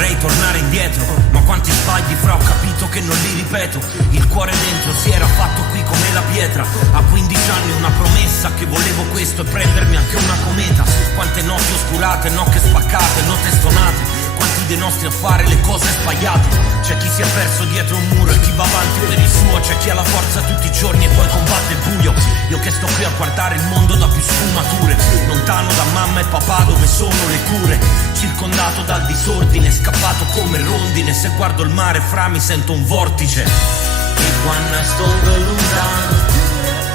vorrei tornare indietro, ma quanti sbagli fra, ho capito che non li ripeto. Il cuore dentro si era fatto qui come la pietra. A 15 anni una promessa che volevo questo e prendermi anche una cometa. Quante notti oscurate, nocche spaccate, note stonate. Quanti dei nostri a fare le cose sbagliate. C'è chi si è perso dietro un muro e chi va avanti per il suo. C'è chi ha la forza tutti i giorni e poi combatte il buio. Io che sto qui a guardare il mondo da più sfumature, lontano da mamma e papà dove sono le cure. Circondato dal disordine, scappato come rondine. Se guardo il mare fra mi sento un vortice. E quando sto lontano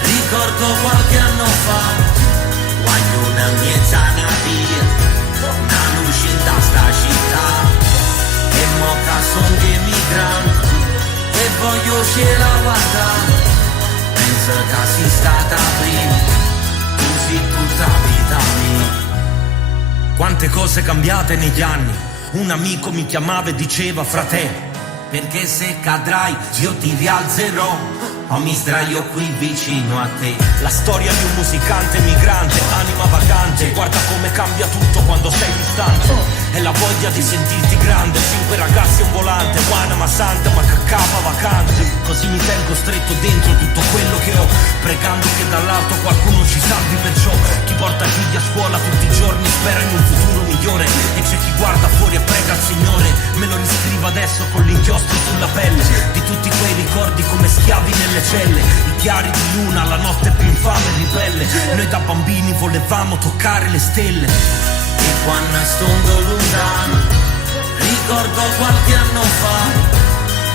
ricordo qualche anno fa, quando una mezzana via una luce in sta città. E moca son che migrante e voglio scela guardare. Penso che sei stata prima, tu sei tutta vita mia. Quante cose cambiate negli anni. Un amico mi chiamava e diceva frate, perché se cadrai io ti rialzerò o mi sdraio qui vicino a te. La storia di un musicante migrante, anima vagante. Guarda come cambia tutto quando sei distante. E la voglia di sentirti grande. 5 ragazzi e un volante, Guanama Santa ma caccapa vacante. Così mi tengo stretto dentro tutto quello che ho, pregando che dall'alto qualcuno ci salvi perciò. Chi porta figli a scuola tutti i giorni spera in un futuro migliore. E c'è chi guarda fuori e prega al Signore me lo riscriva adesso con l'inchiostro sulla pelle. Di tutti quei ricordi come schiavi nelle celle, i chiari di luna, la notte più infame e ribelle. Noi da bambini volevamo toccare le stelle. E quando sto lontano ricordo qualche anno fa,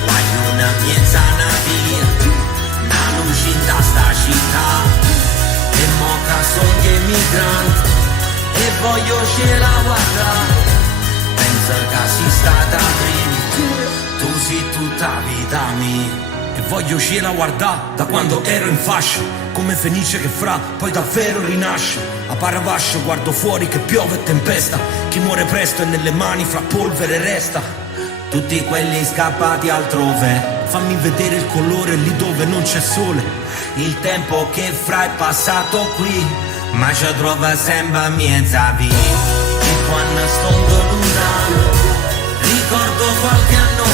quando una mezzana via una luce in sta città. E moca son che migrante e voglio scela guardare. Penso che sei stata prima, tu sei tutta vita mia. E voglio scela guardare da quando ero in fascia, come fenice che fra poi davvero rinasce. A Paravascio guardo fuori che piove e tempesta, chi muore presto e nelle mani fra polvere resta. Tutti quelli scappati altrove, fammi vedere il colore lì dove non c'è sole. Il tempo che fra è passato qui, ma ci trova sempre mezza via. E quando sto lontano ricordo qualche anno